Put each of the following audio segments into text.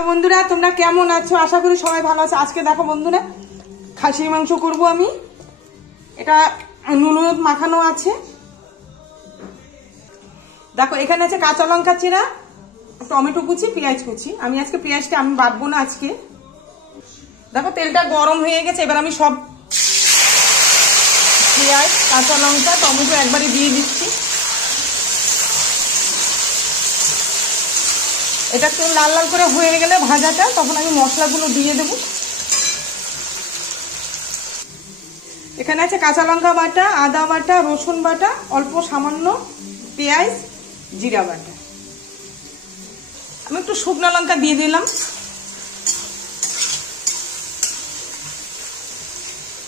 Hello বন্ধুরা, তোমরা কেমন আছো? আশা করি সবাই ভালো আছো। আজকে দেখো বন্ধুরা, খাসির মাংস করব আমি। এটা নুন হলুদ মাখানো আছে। দেখো এখানে আছে কাঁচা লঙ্কা চিরা, টমেটো কুচি, পেঁয়াজ কুচি। আমি আজকে পেঁয়াজটা আমি বাটবো না আজকে। দেখো তেলটা গরম হয়ে গেছে, এবার আমি সব পেঁয়াজ, কাঁচা লঙ্কা, টমেটো একবারে দিয়ে দিচ্ছি। এটা একটু লাল লাল করে হয়ে গেলে ভাজাটা, তখন আমি মশলাগুলো দিয়ে দেব। এখানে আছে কাঁচা লঙ্কা বাটা, আদা বাটা, রসুন বাটা, অল্প সামান্য পেঁয়াজ, জিরা বাটা। আমি একটু শুকনো লঙ্কা দিয়ে দিলাম।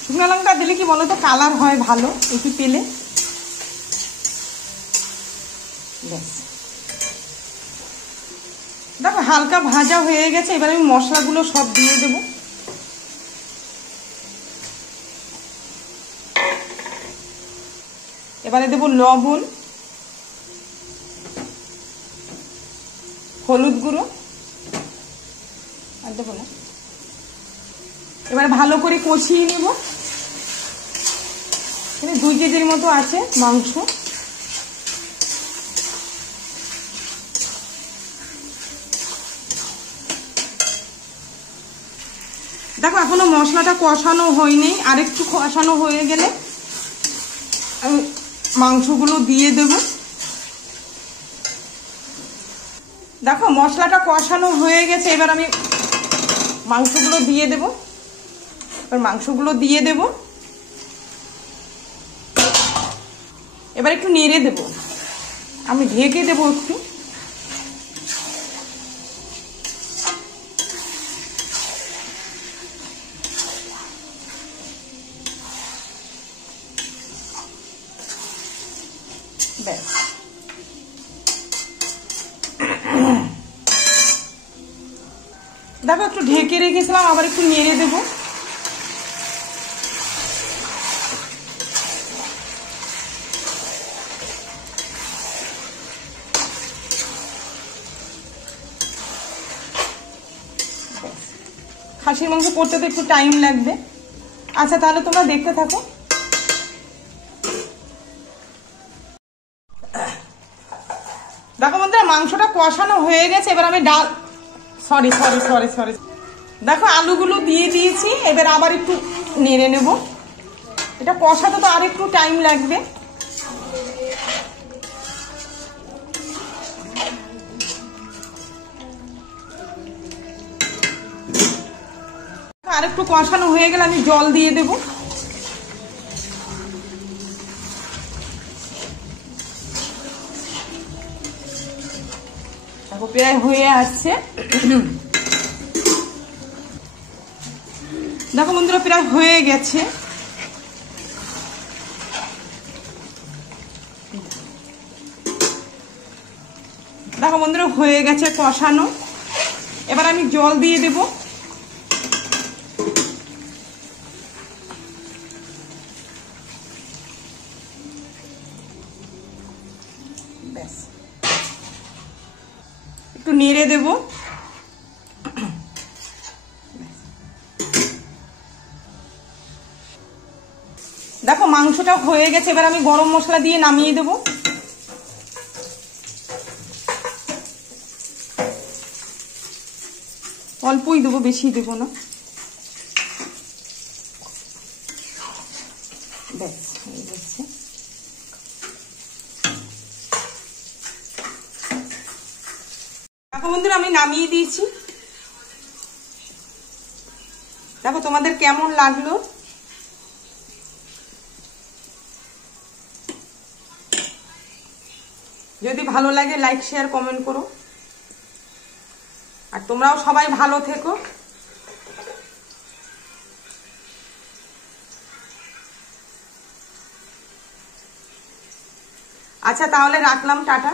শুকনো লঙ্কা দিলে কি বলতো, কালার হয় ভালো একটু তেলে। দেখো হালকা ভাজা হয়ে গেছে, এবার আমি মশলাগুলো সব দিয়ে দেব। এবারে দেব লবণ, হলুদ গুঁড়ো আর দেবো না। এবার ভালো করে কষিয়ে নেব। 2 কেজির মতো আছে মাংস। দেখো এখনো মশলাটা কষানো হয়নি, আরেকটু কষানো হয়ে গেলে আমি মাংসগুলো দিয়ে দেব। দেখো মশলাটা কষানো হয়ে গেছে, এবার আমি মাংসগুলো দিয়ে দেব। এবার মাংসগুলো দিয়ে দেব, এবার একটু নেড়ে দেব। আমি ঢেকে দেব একটু। ব্যাস, দেখো একটু ঢেকে রেখেছিলাম, আবার একটু নেড়ে দেব। খাসির মাংস করতে তো একটু টাইম লাগবে। আচ্ছা তাহলে তোমরা দেখতে থাকো। দেখো বন্ধুরা মাংসটা কষানো হয়ে গেছে, এবার আমি ডাল সরি দেখো আলুগুলো দিয়ে দিয়েছি। এবার আবার একটু নেড়ে নেব। এটা কষাতে তো আর একটু টাইম লাগবে। আর একটু কষানো হয়ে গেলে আমি জল দিয়ে দেব। দেখো প্রায় হয়ে আসছে। দেখো বন্ধুরা প্রায় হয়ে গেছে। দেখো বন্ধুরা হয়ে গেছে কষানো। এবার আমি জল দিয়ে দেব। ব্যাস, একটু নেড়ে দেব। দেখো মাংসটা হয়ে গেছে, এবার আমি গরম মশলা দিয়ে নামিয়ে দেব। অল্পই দেবো, বেশি দেবো না। ব্যাস হয়ে গেছে। দেখো বন্ধুরা আমি নামিয়ে দিয়েছি। দেখো তোমাদের কেমন লাগলো? যদি ভালো লাগে লাইক শেয়ার কমেন্ট করো। আর তোমরাও সবাই ভালো থেকো। আচ্ছা তাহলে রাখলাম, টাটা।